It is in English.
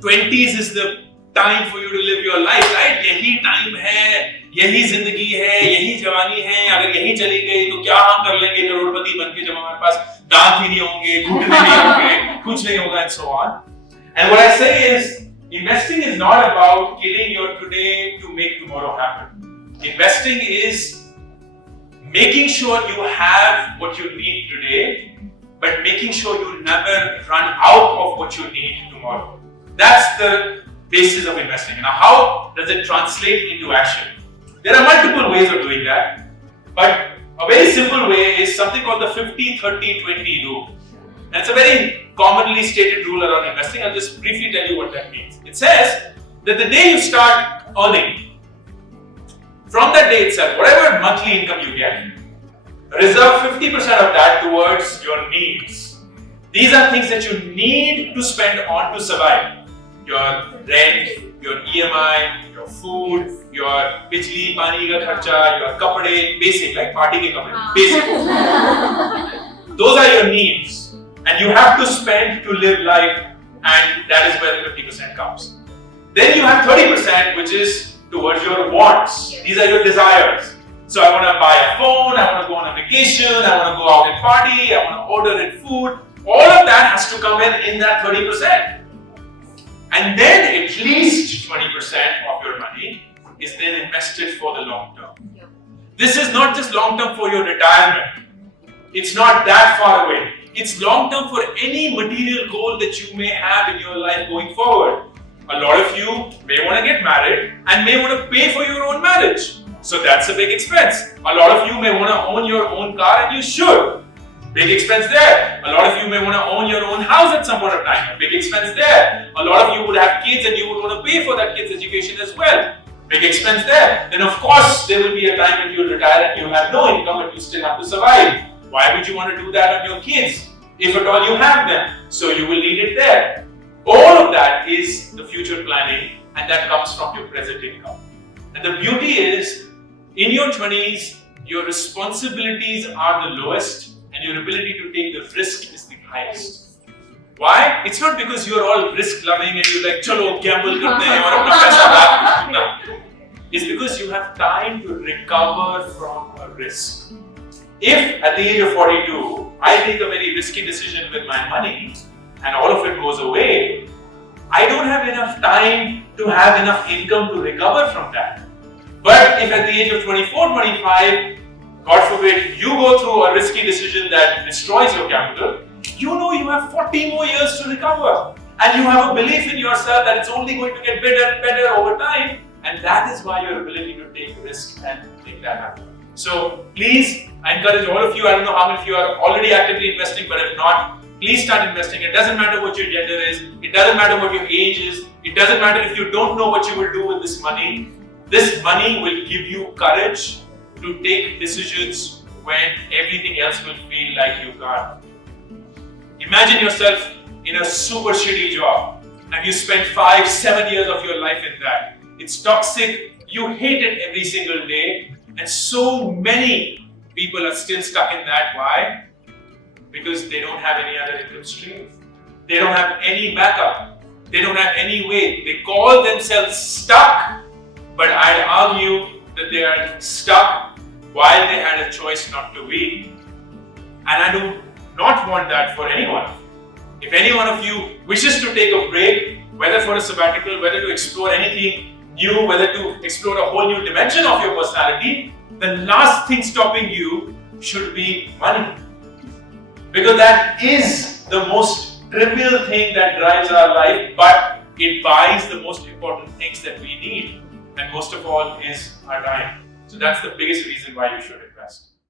20s is the time for you to live your life, right? यही time है, यही जिंदगी है, यही जवानी है. अगर यही चली गई तो क्या हम कर लेंगे करोड़पति बन के जब हमारे पास दांत ही नहीं होंगे, घुटने नहीं होंगे, कुछ नहीं होगा, and so on. And what I say is, investing is not about killing your today to make tomorrow happen. Investing is making sure you have what you need today, but making sure you never run out of what you need tomorrow. That's the basis of investing. Now, how does it translate into action? There are multiple ways of doing that, but a very simple way is something called the 50-30-20 rule. And it's a very commonly stated rule around investing. I'll just briefly tell you what that means. It says that the day you start earning, from that day itself, whatever monthly income you get, reserve 50% of that towards your needs. These are things that you need to spend on to survive. Your rent, your EMI, your food, your bijli, pani ka kharcha, your kapde, basic, like party ke kapde, basic. Those are your needs. And you have to spend to live life, and that is where the 50% comes. Then you have 30%, which is towards your wants. Yes. These are your desires. So I want to buy a phone, I want to go on a vacation, I want to go out and party, I want to order in food. All of that has to come in that 30%. And then at least 20% of your money is then invested for the long term. Yep. This is not just long term for your retirement. It's not that far away. It's long term for any material goal that you may have in your life going forward. A lot of you may want to get married and may want to pay for your own marriage. So that's a big expense. A lot of you may want to own your own car, and you should. Big expense there. A lot of you may want to own your own house at some point of time. Big expense there. A lot of you would have kids and you would want to pay for that kid's education as well. Big expense there. Then of course there will be a time when you retire and you have no income but you still have to survive. Why would you want to do that on your kids? If at all you have them. So you will need it there. All of that is the future planning, and that comes from your present income. And the beauty is, in your 20s, your responsibilities are the lowest and your ability to take the risk is the highest. Why? It's not because you're all risk loving and you're like, chalo, gamble karte hain aur apna paisa laga. No. It's because you have time to recover from a risk. If at the age of 42, I take a very risky decision with my money and all of it goes away, I don't have enough time to have enough income to recover from that. But if at the age of 24, 25, God forbid, you go through a risky decision that destroys your capital, you know you have 40 more years to recover. And you have a belief in yourself that it's only going to get better and better over time. And that is why your ability to take risk and make that happen. So please, I encourage all of you, I don't know how many of you are already actively investing, but if not, please start investing. It doesn't matter what your gender is, it doesn't matter what your age is, it doesn't matter if you don't know what you will do with this money. This money will give you courage to take decisions when everything else will feel like you can't. Imagine yourself in a super shitty job and you spend 5-7 years of your life in that. It's toxic, you hate it every single day, and so many people are still stuck in that. Why? Because they don't have any other income stream. They don't have any backup. They don't have any way. They call themselves stuck, but I'd argue that they are stuck while they had a choice not to be. And I do not want that for anyone. If any one of you wishes to take a break, whether for a sabbatical, whether to explore anything new, whether to explore a whole new dimension of your personality, the last thing stopping you should be money. Because that is the most trivial thing that drives our life, but it buys the most important things that we need. And most of all is our time. So that's the biggest reason why you should